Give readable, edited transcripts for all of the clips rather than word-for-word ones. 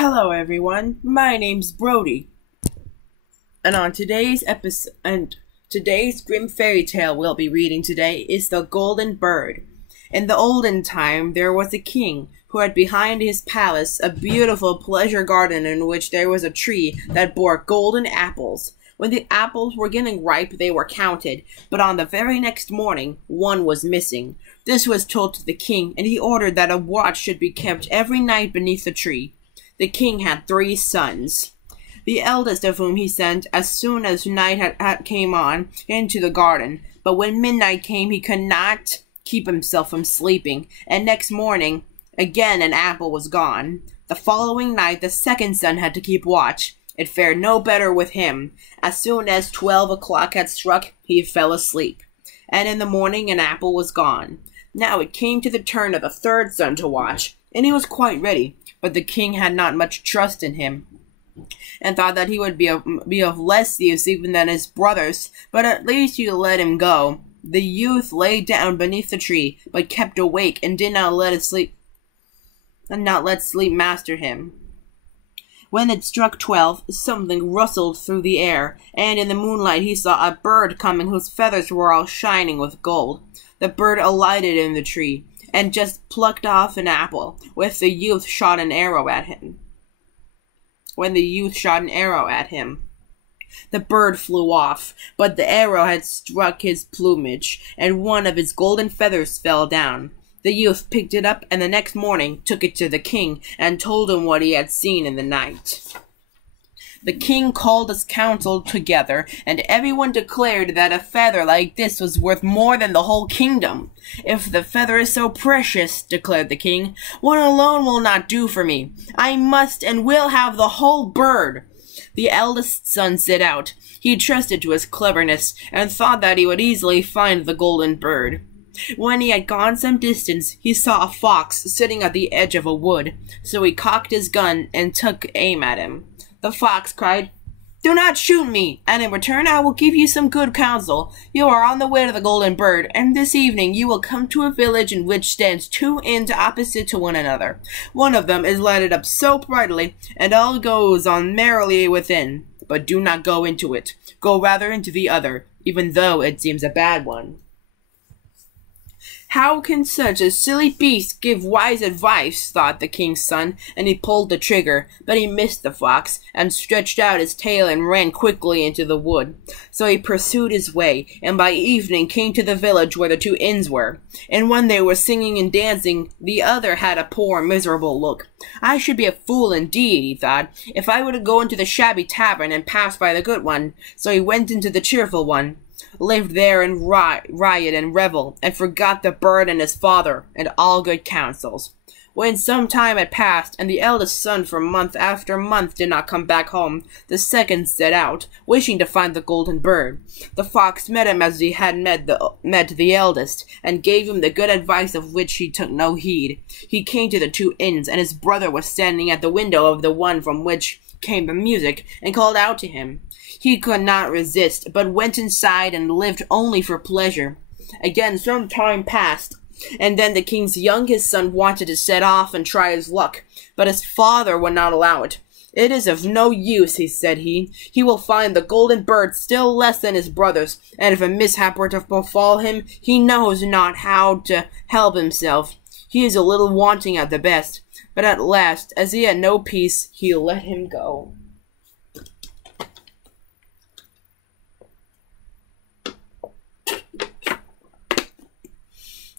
Hello everyone, my name's Brody, and on today's episode, today's Grimm fairy tale we'll be reading today is The Golden Bird. In the olden time, there was a king who had behind his palace a beautiful pleasure garden in which there was a tree that bore golden apples. When the apples were getting ripe, they were counted, but on the very next morning, one was missing. This was told to the king, and he ordered that a watch should be kept every night beneath the tree. The king had 3 sons, the eldest of whom he sent as soon as night came on into the garden. But when midnight came, he could not keep himself from sleeping, and next morning, again an apple was gone. The following night, the second son had to keep watch. It fared no better with him. As soon as 12 o'clock had struck, he fell asleep, and in the morning an apple was gone. Now it came to the turn of the third son to watch, and he was quite ready, but the king had not much trust in him, and thought that he would be of less use even than his brothers, but at least he let him go. The youth lay down beneath the tree, but kept awake, and did not let sleep master him. When it struck 12, something rustled through the air, and in the moonlight he saw a bird coming whose feathers were all shining with gold. The bird alighted in the tree, and just plucked off an apple, when the youth shot an arrow at him. The bird flew off, but the arrow had struck his plumage, and one of his golden feathers fell down. The youth picked it up, and the next morning took it to the king, and told him what he had seen in the night. The king called his council together, and everyone declared that a feather like this was worth more than the whole kingdom. "If the feather is so precious," declared the king, "one alone will not do for me. I must and will have the whole bird." The eldest son set out. He trusted to his cleverness, and thought that he would easily find the golden bird. When he had gone some distance, he saw a fox sitting at the edge of a wood, so he cocked his gun and took aim at him. The fox cried, "Do not shoot me, and in return I will give you some good counsel. You are on the way to the golden bird, and this evening you will come to a village in which stands 2 inns opposite to one another. One of them is lighted up so brightly, and all goes on merrily within. But do not go into it. Go rather into the other, even though it seems a bad one." "How can such a silly beast give wise advice?" thought the king's son, and he pulled the trigger, but he missed the fox, and stretched out his tail and ran quickly into the wood. So he pursued his way, and by evening came to the village where the 2 inns were. And when they were singing and dancing, the other had a poor, miserable look. "I should be a fool indeed," he thought, "if I were to go into the shabby tavern and pass by the good one." So he went into the cheerful one, lived there in riot and revel, and forgot the bird and his father, and all good counsels. When some time had passed, and the eldest son for month after month did not come back home, the second set out, wishing to find the golden bird. The fox met him as he had met the eldest, and gave him the good advice of which he took no heed. He came to the 2 inns, and his brother was standing at the window of the one from which came the music, and called out to him. He could not resist, but went inside and lived only for pleasure. Again some time passed, and then the king's youngest son wanted to set off and try his luck, but his father would not allow it. "It is of no use," said he. "He will find the golden bird still less than his brothers, and if a mishap were to befall him, he knows not how to help himself. He is a little wanting at the best." But at last, as he had no peace, he let him go.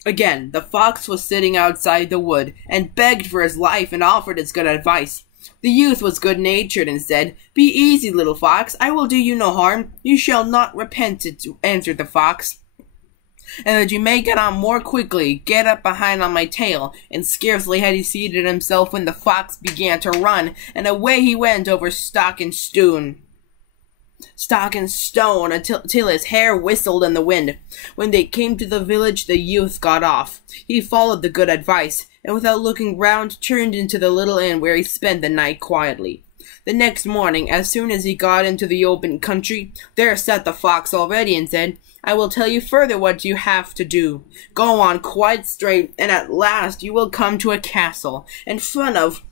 Again, the fox was sitting outside the wood, and begged for his life and offered his good advice. The youth was good-natured, and said, "Be easy, little fox, I will do you no harm. You shall not repent it," answered the fox. "And that you may get on more quickly, get up behind on my tail." And scarcely had he seated himself when the fox began to run, and away he went over stock and stone, until his hair whistled in the wind. When they came to the village, the youth got off. He followed the good advice, and without looking round, turned into the little inn where he spent the night quietly. The next morning, as soon as he got into the open country, there sat the fox already, and said, "I will tell you further what you have to do. Go on quite straight, and at last you will come to a castle, in front of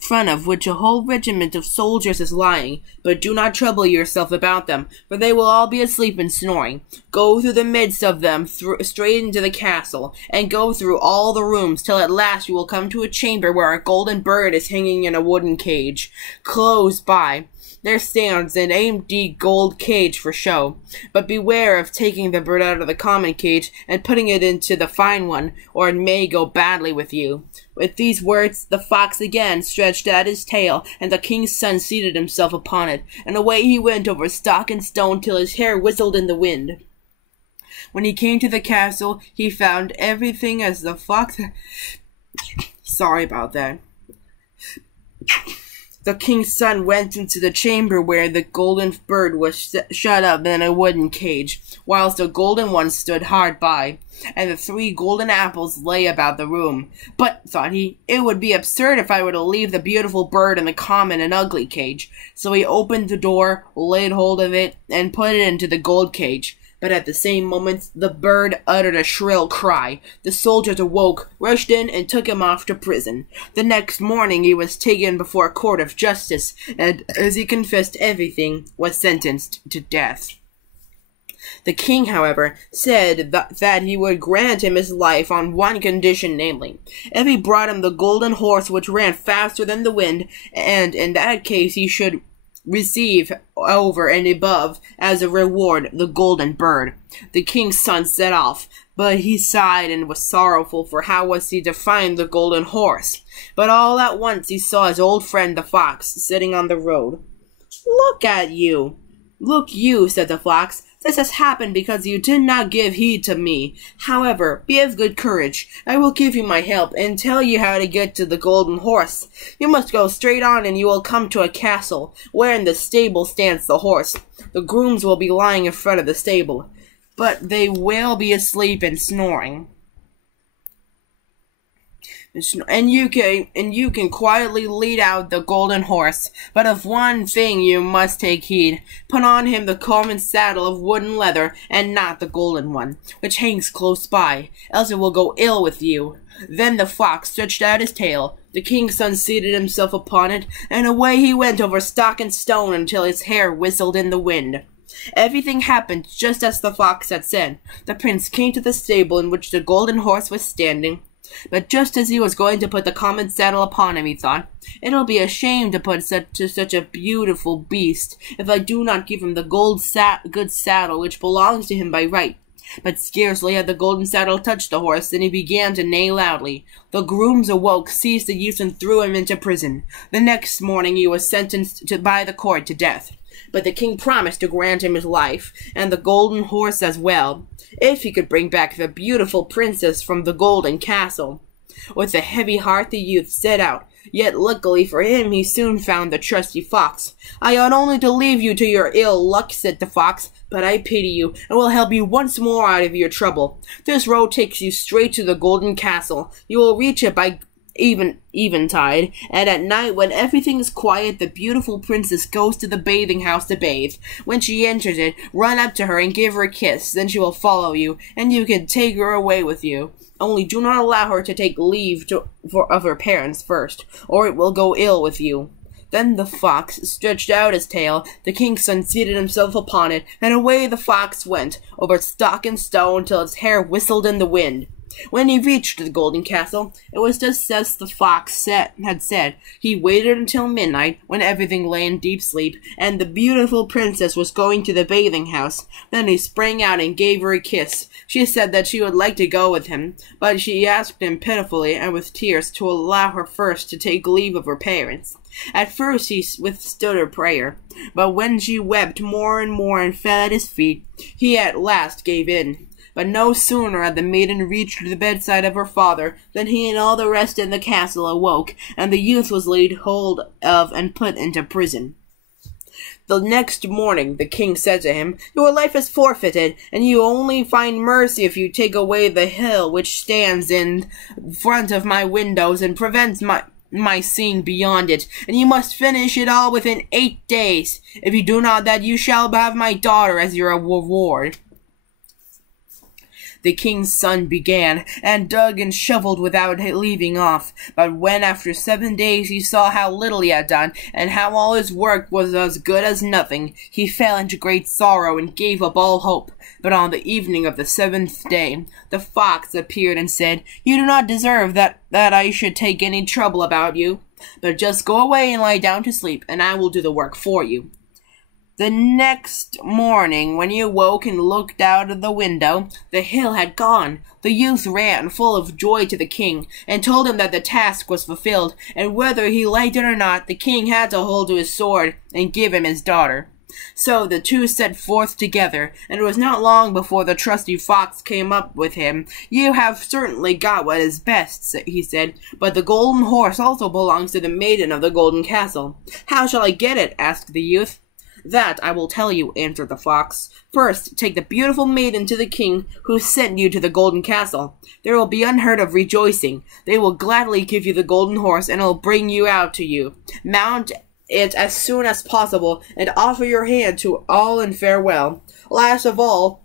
front of which a whole regiment of soldiers is lying. But do not trouble yourself about them, for they will all be asleep and snoring. Go through the midst of them, straight into the castle, and go through all the rooms, till at last you will come to a chamber where a golden bird is hanging in a wooden cage. Close by there stands an empty gold cage for show, but beware of taking the bird out of the common cage and putting it into the fine one, or it may go badly with you. With these words, the fox again stretched out his tail, and the king's son seated himself upon it, and away he went over stock and stone till his hair whistled in the wind. When he came to the castle, he found everything as the fox... Sorry about that. The king's son went into the chamber where the golden bird was shut up in a wooden cage, whilst the golden one stood hard by, and the 3 golden apples lay about the room. But, thought he, it would be absurd if I were to leave the beautiful bird in the common and ugly cage. So he opened the door, laid hold of it, and put it into the gold cage. But at the same moment, the bird uttered a shrill cry. The soldiers awoke, rushed in, and took him off to prison. The next morning he was taken before a court of justice, and, as he confessed everything, was sentenced to death. The king, however, said that he would grant him his life on one condition, namely, if he brought him the golden horse which ran faster than the wind, and in that case he should receive over and above as a reward the golden bird. The king's son set off, but he sighed and was sorrowful, for how was he to find the golden horse? But all at once he saw his old friend the fox sitting on the road. "Look at you! Look you," said the fox. "This has happened because you did not give heed to me. However, be of good courage. I will give you my help, and tell you how to get to the golden horse. You must go straight on, and you will come to a castle, where in the stable stands the horse. The grooms will be lying in front of the stable, but they will be asleep and snoring. And you can quietly lead out the golden horse. But of one thing you must take heed. Put on him the common saddle of wooden leather, and not the golden one, which hangs close by, else it will go ill with you." Then the fox stretched out his tail. The king's son seated himself upon it, and away he went over stock and stone until his hair whistled in the wind. Everything happened just as the fox had said. The prince came to the stable in which the golden horse was standing. But just as he was going to put the common saddle upon him, he thought, "It'll be a shame to put such a beautiful beast, if I do not give him the good saddle which belongs to him by right." But scarcely had the golden saddle touched the horse than he began to neigh loudly. The grooms awoke, seized the youth, and threw him into prison. The next morning he was sentenced by the court to death. But the king promised to grant him his life, and the golden horse as well, if he could bring back the beautiful princess from the golden castle. With a heavy heart the youth set out, yet luckily for him he soon found the trusty fox. "I ought only to leave you to your ill luck," said the fox, "but I pity you, and will help you once more out of your trouble. This road takes you straight to the golden castle. You will reach it by eventide, and at night, when everything is quiet, the beautiful princess goes to the bathing house to bathe. When she enters it, run up to her and give her a kiss, then she will follow you, and you can take her away with you. Only do not allow her to take leave of her parents first, or it will go ill with you." Then the fox stretched out his tail, the king's son seated himself upon it, and away the fox went, over stock and stone, till his hair whistled in the wind. When he reached the golden castle, it was just as the fox had said. He waited until midnight, when everything lay in deep sleep, and the beautiful princess was going to the bathing house. Then he sprang out and gave her a kiss. She said that she would like to go with him, but she asked him pitifully and with tears to allow her first to take leave of her parents. At first he withstood her prayer, but when she wept more and more and fell at his feet, he at last gave in. But no sooner had the maiden reached the bedside of her father than he and all the rest in the castle awoke, and the youth was laid hold of and put into prison. The next morning the king said to him, "Your life is forfeited, and you only find mercy if you take away the hill which stands in front of my windows and prevents my seeing beyond it, and you must finish it all within 8 days. If you do not that, you shall have my daughter as your reward." The king's son began, and dug and shoveled without leaving off. But when after 7 days he saw how little he had done, and how all his work was as good as nothing, he fell into great sorrow and gave up all hope. But on the evening of the 7th day, the fox appeared and said, "You do not deserve that I should take any trouble about you, but just go away and lie down to sleep, and I will do the work for you." The next morning, when he awoke and looked out of the window, the hill had gone. The youth ran, full of joy, to the king, and told him that the task was fulfilled, and whether he liked it or not, the king had to hold to his sword and give him his daughter. So the two set forth together, and it was not long before the trusty fox came up with him. "You have certainly got what is best," he said, "but the golden horse also belongs to the maiden of the golden castle." "How shall I get it?" asked the youth. "That I will tell you," answered the fox. "First, take the beautiful maiden to the king who sent you to the golden castle. There will be unheard of rejoicing. They will gladly give you the golden horse, and it will bring you out to you. Mount it as soon as possible, and offer your hand to all in farewell. Last of all,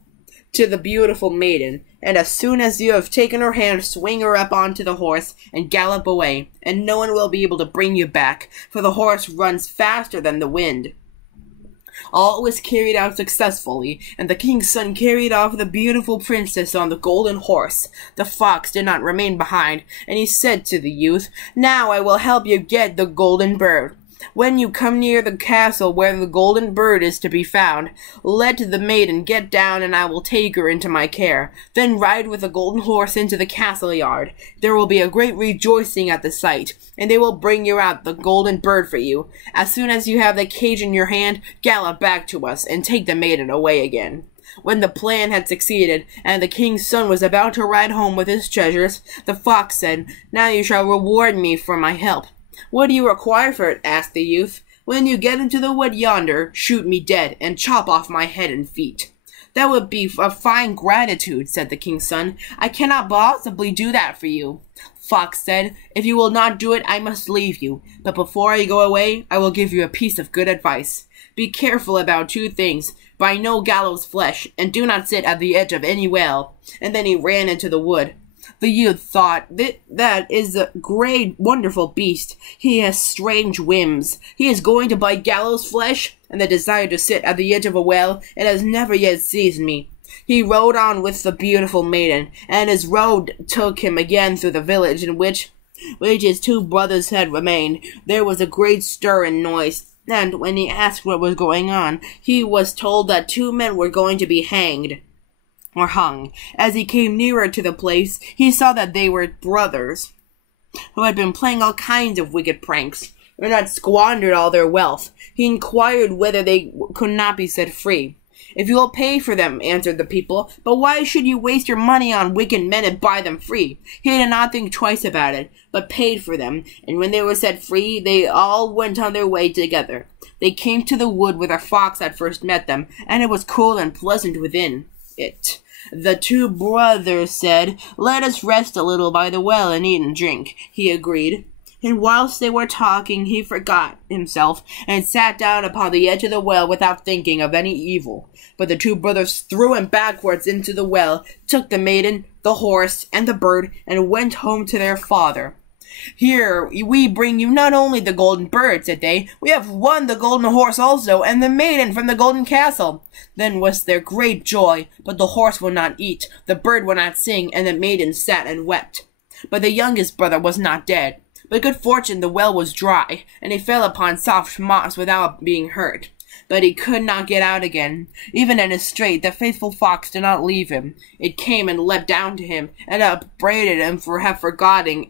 to the beautiful maiden. And as soon as you have taken her hand, swing her up onto the horse and gallop away, and no one will be able to bring you back, for the horse runs faster than the wind." All was carried out successfully, and the king's son carried off the beautiful princess on the golden horse. The fox did not remain behind, and he said to the youth, "Now I will help you get the golden bird. When you come near the castle where the golden bird is to be found, let the maiden get down, and I will take her into my care. Then ride with the golden horse into the castle yard. There will be a great rejoicing at the sight, and they will bring you out the golden bird for you. As soon as you have the cage in your hand, gallop back to us, and take the maiden away again." When the plan had succeeded, and the king's son was about to ride home with his treasures, the fox said, "Now you shall reward me for my help." "What do you require for it?" asked the youth. "When you get into the wood yonder, shoot me dead, and chop off my head and feet." "That would be a fine gratitude," said the king's son. "I cannot possibly do that for you." Fox said, "If you will not do it, I must leave you. But before I go away, I will give you a piece of good advice. Be careful about 2 things. Buy no gallows flesh, and do not sit at the edge of any well." And then he ran into the wood. The youth thought, "That is a great, wonderful beast. He has strange whims. He is going to buy gallows flesh, and the desire to sit at the edge of a well. It has never yet seized me." He rode on with the beautiful maiden, and his road took him again through the village in which his 2 brothers had remained. There was a great stir and noise, and when he asked what was going on, he was told that 2 men were going to be hanged or hung. As he came nearer to the place, he saw that they were brothers, who had been playing all kinds of wicked pranks, and had squandered all their wealth. He inquired whether they could not be set free. "If you will pay for them," answered the people. "But why should you waste your money on wicked men and buy them free?" He did not think twice about it, but paid for them, and when they were set free, they all went on their way together. They came to the wood where the fox had first met them, and it was cool and pleasant within it. The 2 brothers said, "Let us rest a little by the well and eat and drink." He agreed, and whilst they were talking, he forgot himself and sat down upon the edge of the well without thinking of any evil. But the 2 brothers threw him backwards into the well, took the maiden, the horse, and the bird, and went home to their father. "Here we bring you not only the golden bird," said they, "we have won the golden horse also, and the maiden from the golden castle." Then was there great joy, but the horse would not eat, the bird would not sing, and the maiden sat and wept. But the youngest brother was not dead. By good fortune the well was dry, and he fell upon soft moss without being hurt. But he could not get out again. Even in his strait, the faithful fox did not leave him. It came and leapt down to him, and upbraided him for have forgotten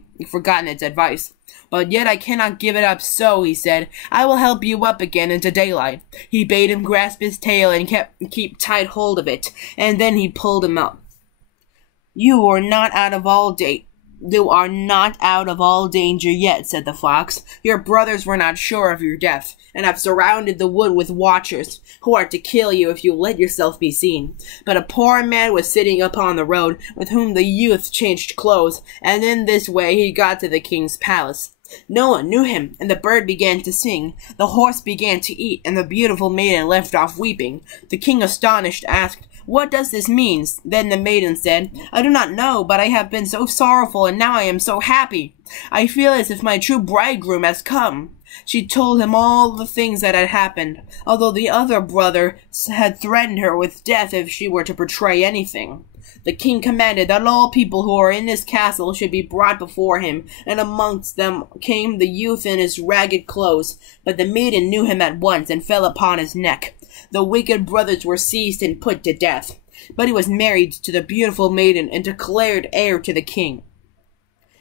its advice. "But yet I cannot give it up so," he said. "I will help you up again into daylight." He bade him grasp his tail and keep tight hold of it, and then he pulled him up. You are not out of all danger yet," said the fox. "Your brothers were not sure of your death, and have surrounded the wood with watchers, who are to kill you if you let yourself be seen." But a poor man was sitting upon the road, with whom the youth changed clothes, and in this way he got to the king's palace. No one knew him, and the bird began to sing, the horse began to eat, and the beautiful maiden left off weeping. The king, astonished, asked, "What does this mean?" Then the maiden said, "I do not know, but I have been so sorrowful, and now I am so happy. I feel as if my true bridegroom has come." She told him all the things that had happened, although the other brother had threatened her with death if she were to betray anything. The king commanded that all people who were in this castle should be brought before him, and amongst them came the youth in his ragged clothes. But the maiden knew him at once and fell upon his neck. The wicked brothers were seized and put to death. But he was married to the beautiful maiden and declared heir to the king.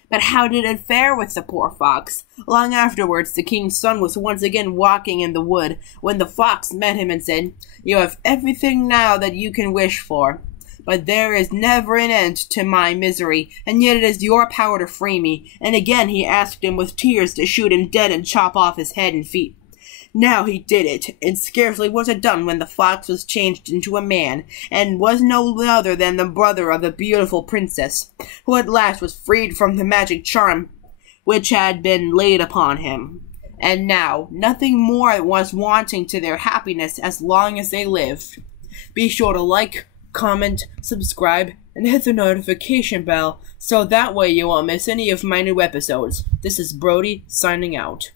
But how did it fare with the poor fox? Long afterwards, the king's son was once again walking in the wood, when the fox met him and said, "You have everything now that you can wish for. But there is never an end to my misery, and yet it is your power to free me." And again he asked him with tears to shoot him dead and chop off his head and feet. Now he did it, and scarcely was it done when the fox was changed into a man, and was no other than the brother of the beautiful princess, who at last was freed from the magic charm which had been laid upon him. And now nothing more was wanting to their happiness as long as they lived. Be sure to like, comment, subscribe, and hit the notification bell so that way you won't miss any of my new episodes. This is Brody signing out.